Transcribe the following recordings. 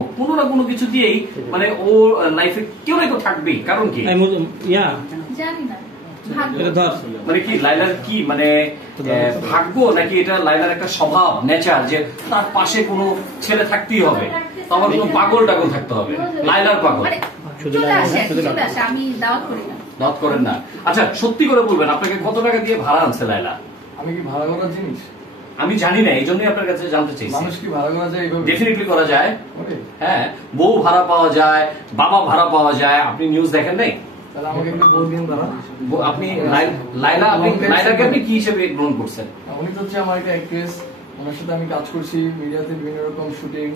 কোনো না কোনো কিছু দিয়েই মানে ও লাইফে কেউ না কেউ থাকবেই, কারণ কি জানি না মানে কি লাইলার কি মানে ভাগ্য নাকি এটা লাইলার একটা স্বভাব নেচার যে তার পাশে কোনো ছেলে থাকতেই হবে, আমার কোনো পাগল টাগল থাকতে হবে, লাইলার পাগল আমি দাওয়াত করেন না। আচ্ছা সত্যি করে বলবেন আপনাকে কত টাকা দিয়ে ভাড়া আনছে লাইলা? আমি কি ভাড়া করার জিনিস আমি জানি না, এই জন্যই আপনার কাছে জানতে চাইছি। মানুষ কি ভাড়া করা যায়? ডেফিনেটলি করা যায়। হ্যাঁ, বউ ভাড়া পাওয়া যায়, বাবা ভাড়া পাওয়া যায়। আপনি নিউজ দেখেন নাই? তাহলে আমাকে একটু বল দিন ভাড়া। আপনি লাইলাকে আপনি কি হিসেবে গ্রহণ করছেন? উনি তো হচ্ছে আমার একটা অ্যাক্ট্রেস, ওনার সাথে আমি কাজ করছি মিডিয়াতে, বিভিন্ন রকম শুটিং,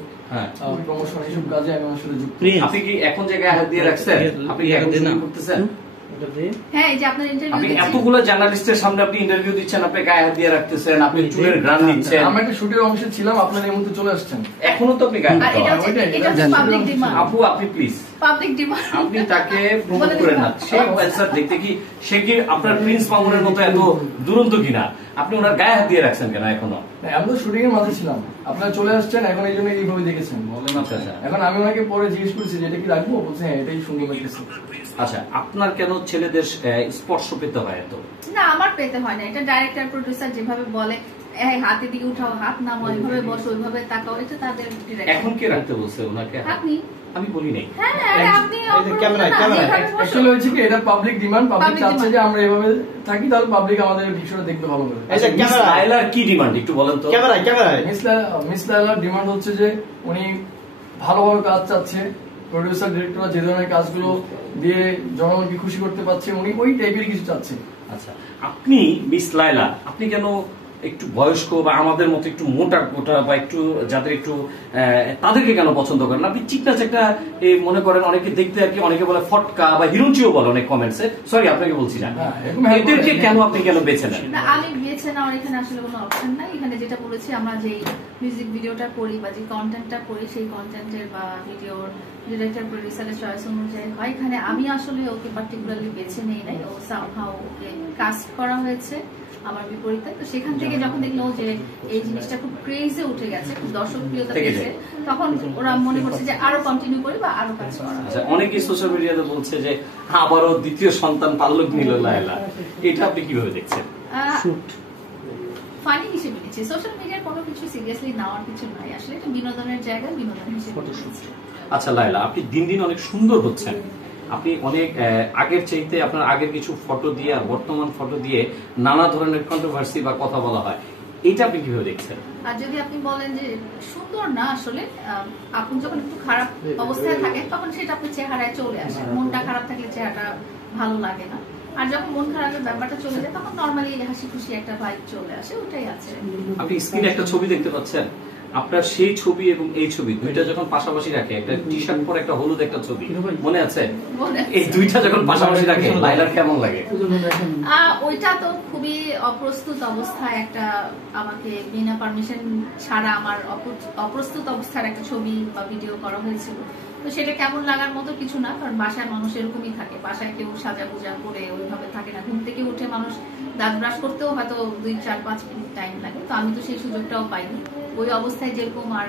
প্রমোশন, এইসব কাজে আমি ওনার সাথে যুক্ত। আপনি কি এখন জায়গায় হাত দিয়ে রাখছেন? আপনি কি এখন শুটিং করতেছেন? হ্যাঁ, এই যে আপনার ইন্টারভিউ আপনি এতগুলো জার্নালিস্টের সামনে আপনি ইন্টারভিউ দিচ্ছেন, আপনি গায়ে হাত দিয়ে রাখতেছেন, আপনি চুলের গ্রান নিচ্ছেন। আমি একটা শুটের অংশে ছিলাম, আপনার এই মুহূর্তে চলে আসছেন, এখনো তো আপনি গায়ে হাত এটা পাবলিক ডিমান্ড। আপু আপনি প্লিজ পাবলিক ডিমান্ড, আপনি তাকে প্রমোট করেন না। সে স্যার দেখতে কি সে কি আপনার প্রিন্স মামুনের মতো এত দুরন্ত কিনা? আপনি ওনার গায়ে হাত দিয়ে রাখছেন কেন এখনো? আমি তো শুটিং এর মাঝে ছিলাম, আপনারা চলে আসছেন, এখন এই জন্য এইভাবে দেখেছেন। এখন আমি ওনাকে পরে জিজ্ঞেস করছি যে এটা কি রাখবো, বলছে হ্যাঁ এটাই সুন্দর লাগতেছে। আচ্ছা, আপনার কেন ছেলেদের স্পর্শ পেতে হয় এত? না, আমার পেতে হয় না, এটা ডাইরেক্টর প্রোডিউসার যেভাবে বলে হাতের দিকে উঠাও, হাত নামাও, এইভাবে বসো, ওইভাবে তাকাও, এটা তাদের ডিরেক্টর। এখন কে রাখতে বলছে ওনাকে? আপনি। আমি বলি নাই। হ্যাঁ, আপনি অ্যাকচুয়ালি হয়েছে কি, এটা পাবলিক ডিমান্ড, পাবলিক চাচ্ছে যে আমরা এভাবে থাকি, তাহলে পাবলিক আমাদের ভিডিওটা দেখতে ভালো করে। আচ্ছা, মিস লায়লার কি ডিমান্ড একটু বলেন তো? মিস লায়লার ডিমান্ড হচ্ছে যে উনি ভালোভাবে কাজ চাচ্ছে, প্রোডিউসার ডিরেক্টররা যে ধরনের কাজগুলো দিয়ে জনগণকে খুশি করতে পারছে, উনি ওই টাইপের কিছু চাচ্ছে। আচ্ছা, আপনি মিস লায়লা, আপনি কেন একটু বয়স্ক বা আমাদের মতো একটু মোটা মোটা বা একটু যাদের একটু তাদেরকে কেন পছন্দ করেন? আপনি চিকনা চাকনা মনে করেন, অনেকে দেখতে আর কি, অনেকে বলে ফটকা বা হিরুঞ্চিও বলে অনেক কমেন্টসে। সরি, আপনাকে বলছি না, এদেরকে কেন আপনি কেন বেছে নেন? আমি বেছে নেওয়ার এখানে আসলে কোনো অপশন নাই। এখানে যেটা বলেছি, আমরা যে মিউজিক ভিডিওটা করি বা যে কন্টেন্টটা করি, সেই কন্টেন্টের বা ভিডিওর ডিরেক্টর প্রোডিউসারের চয়েস অনুযায়ী হয়। এখানে আমি আসলে ওকে পার্টিকুলারলি বেছে নেই নাই, ও সামহাউ ওকে কাস্ট করা হয়েছে আমার বিপরীতে। তো সেখান থেকে যখন দেখলো যে এই জিনিসটা খুব ক্রেজে উঠে গেছে, খুব দর্শকপ্রিয়তা পেয়েছে, তখন ওরা মনে করছে যে আরো কন্টিনিউ করি বা আরো কাজ করা। আচ্ছা, অনেকেই সোশ্যাল মিডিয়াতে বলছে যে আবারও দ্বিতীয় সন্তান পাল্লক নিল লায়লা, এটা আপনি কিভাবে দেখছেন? ফানি হিসেবে নিচ্ছে, সোশ্যাল মিডিয়ার কোনো কিছু সিরিয়াসলি নেওয়ার কিছু নাই, আসলে এটা বিনোদনের জায়গা, বিনোদন হিসেবে। আচ্ছা লায়লা, আপনি দিন দিন অনেক সুন্দর হচ্ছেন, আপনি অনেক আগের চাইতে আপনার আগের কিছু ফটো দিয়ে আর বর্তমান ফটো দিয়ে নানা ধরনের কন্ট্রোভার্সি বা কথা বলা হয়, এটা আপনি কিভাবে দেখছেন? আর যদি আপনি বলেন যে সুন্দর না, আসলে আপনি যখন একটু খারাপ অবস্থায় থাকেন তখন সেটা আপনার চেহারায় চলে আসে। মনটা খারাপ থাকলে চেহারাটা ভালো লাগে না, আর যখন মন খারাপের ব্যাপারটা চলে যায় তখন নরমালি হাসি খুশি একটা ভাইব চলে আসে, ওটাই আছে। আপনি স্ক্রিনে একটা ছবি দেখতে পাচ্ছেন, আপনার সেই ছবি এবং এই ছবি দুইটা যখন পাশাপাশি রাখে, একটা টি শার্ট পরে একটা হলুদ একটা ছবি, মনে আছে? এই দুইটা যখন পাশাপাশি রাখে লায়লার কেমন লাগে? ওইটা তো খুবই অপ্রস্তুত অবস্থায় একটা, আমাকে বিনা পারমিশন ছাড়া আমার অপ্রস্তুত অবস্থার একটা ছবি বা ভিডিও করা হয়েছিল। তো সেটা কেমন লাগার মতো কিছু না, কারণ বাসায় মানুষ এরকমই থাকে, বাসায় কেউ সাজা পূজা করে ওইভাবে থাকে না। ঘুম থেকে উঠে মানুষ দাঁত ব্রাশ করতেও হয়তো 2-4-5 মিনিট টাইম লাগে, তো আমি তো সেই সুযোগটাও পাইনি। ওই অবস্থায় যেরকম আর